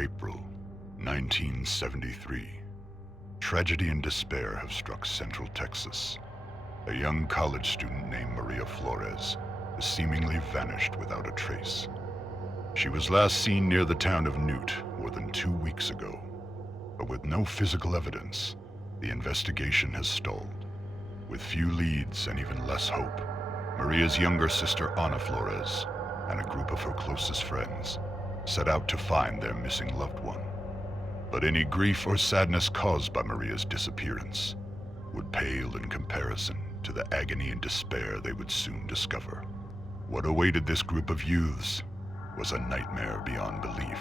April 1973. Tragedy and despair have struck Central Texas. A young college student named Maria Flores has seemingly vanished without a trace. She was last seen near the town of Newt more than 2 weeks ago. But with no physical evidence, the investigation has stalled. With few leads and even less hope, Maria's younger sister Ana Flores and a group of her closest friends set out to find their missing loved one. But any grief or sadness caused by Maria's disappearance would pale in comparison to the agony and despair they would soon discover. What awaited this group of youths was a nightmare beyond belief.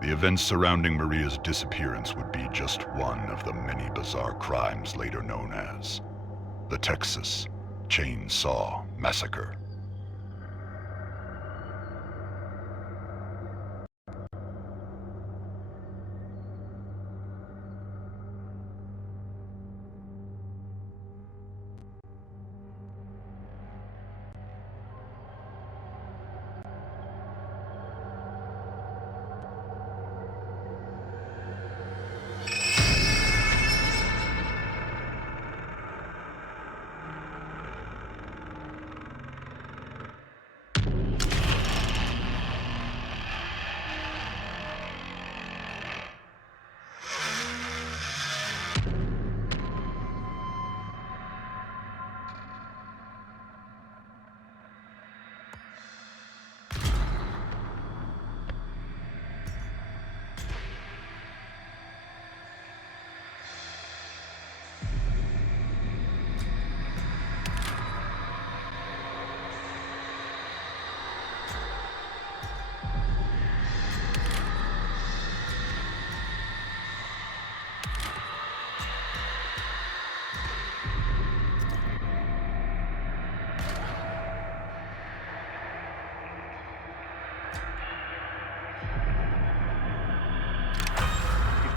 The events surrounding Maria's disappearance would be just one of the many bizarre crimes later known as the Texas Chainsaw Massacre.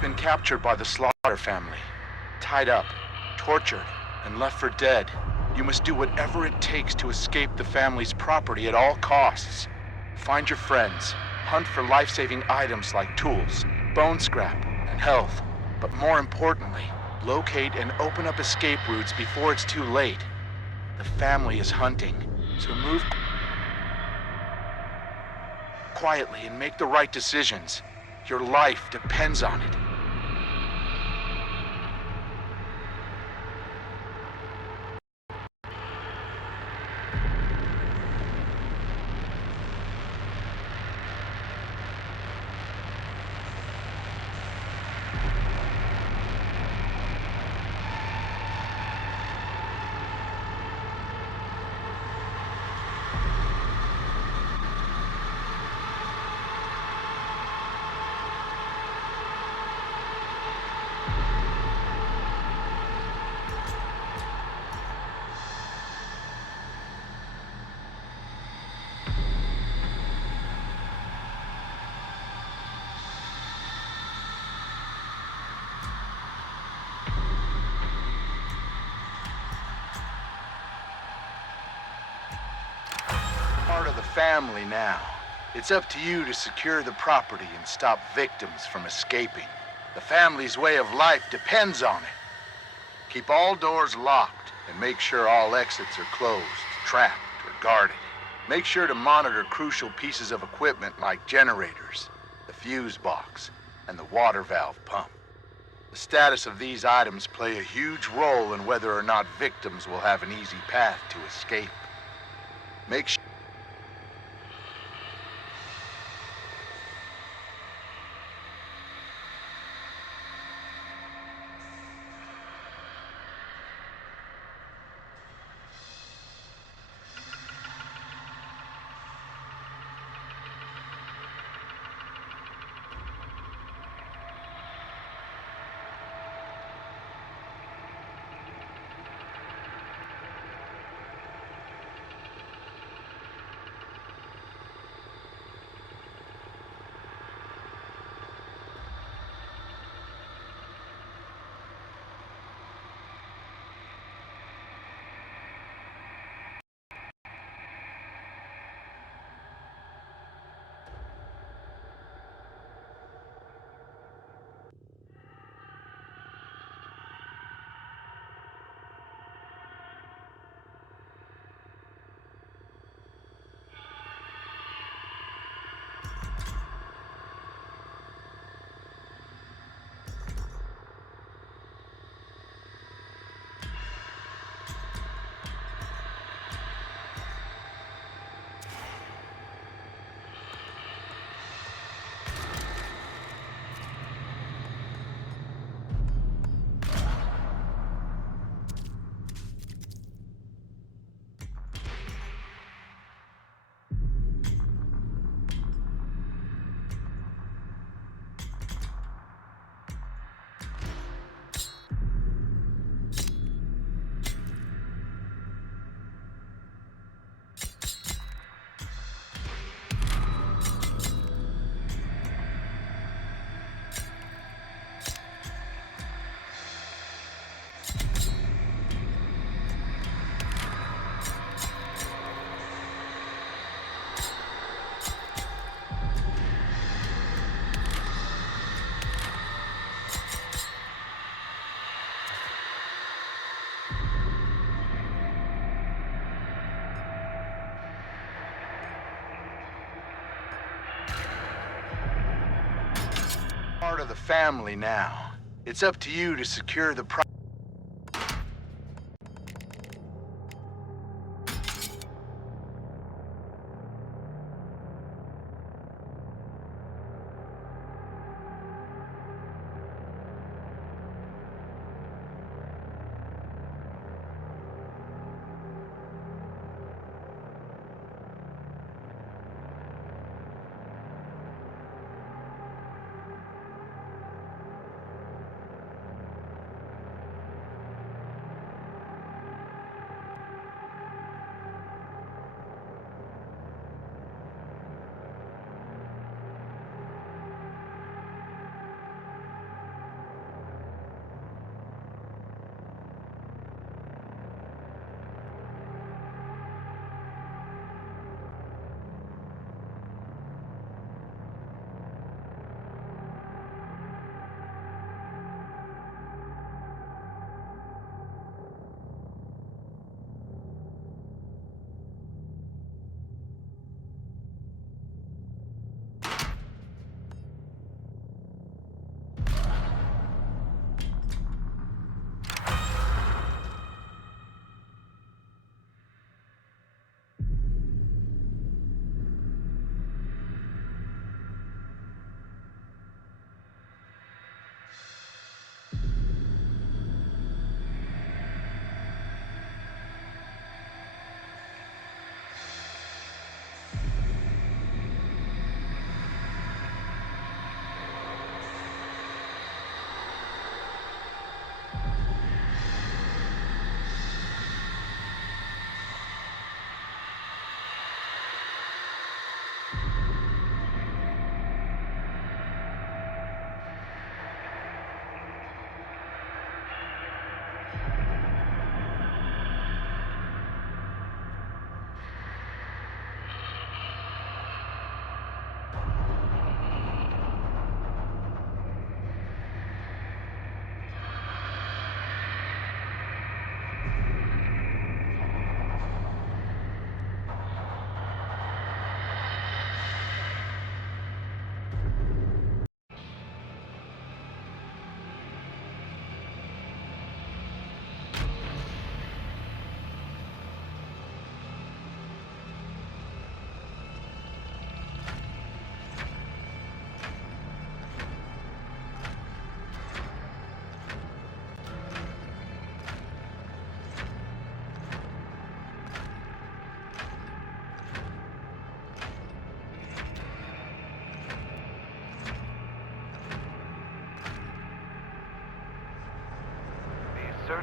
Been captured by the Slaughter family, tied up, tortured, and left for dead. You must do whatever it takes to escape the family's property at all costs. Find your friends, hunt for life-saving items like tools, bone scrap, and health. But more importantly, locate and open up escape routes before it's too late. The family is hunting, so move quietly and make the right decisions. Your life depends on it. Part of the family now. It's up to you to secure the property and stop victims from escaping. The family's way of life depends on it. Keep all doors locked and make sure all exits are closed, trapped, or guarded. Make sure to monitor crucial pieces of equipment like generators, the fuse box, and the water valve pump. The status of these items play a huge role in whether or not victims will have an easy path to escape. Make sure part of the family now. It's up to you to secure the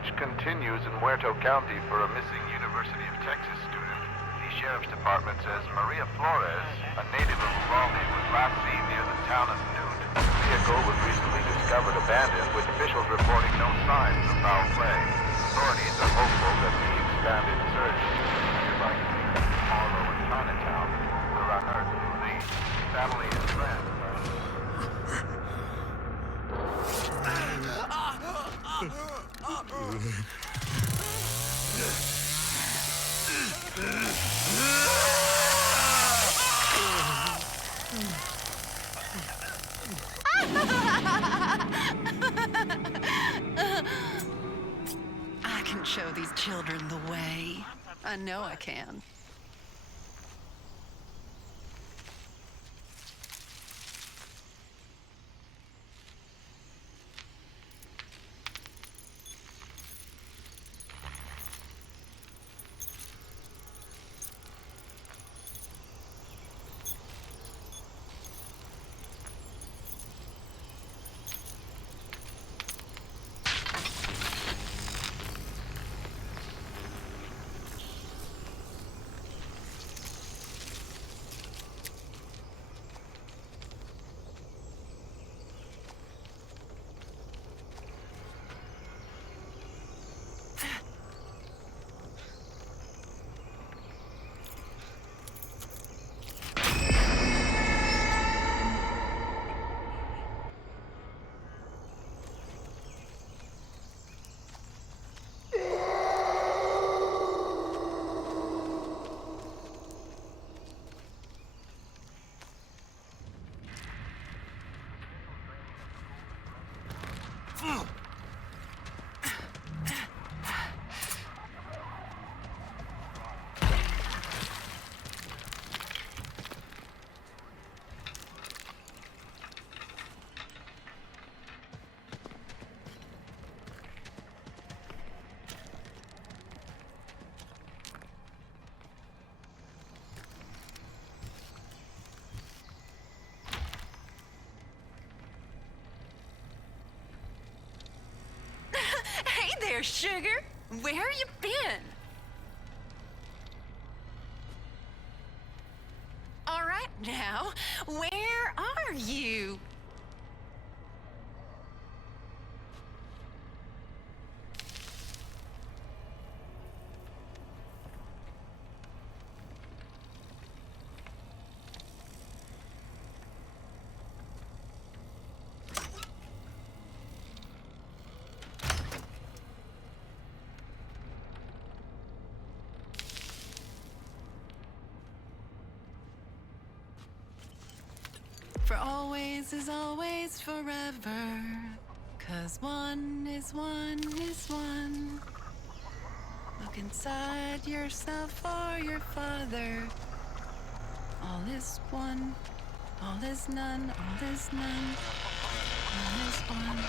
search continues in Huerto County for a missing University of Texas student. The Sheriff's Department says Maria Flores, a native of Uvalde, was last seen near the town of Newt. The vehicle was recently discovered abandoned, with officials reporting no signs of foul play. Authorities are hopeful that the expanded search nearby Harlow and Chinatown will unearth the family and friends. I can show these children the way. I know I can. Hey there, sugar. Where you been? All right now, where are you? For always is always forever. 'Cause one is one is one. Look inside yourself or your father. All is one, all is none, all is none, all is one.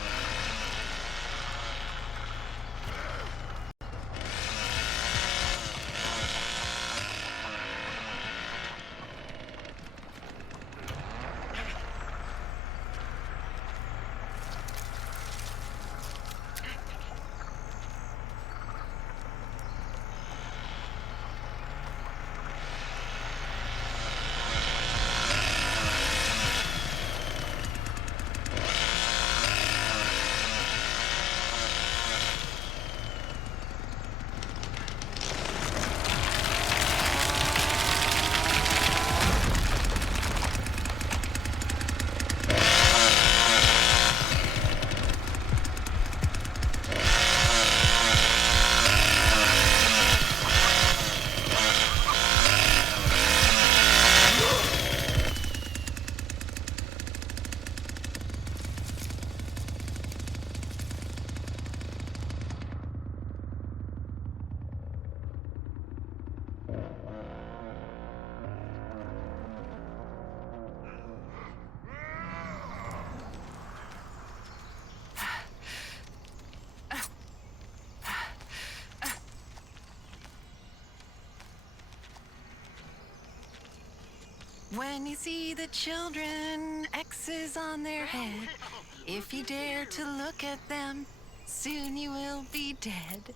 When you see the children, X's on their head. If you dare to look at them, soon you will be dead.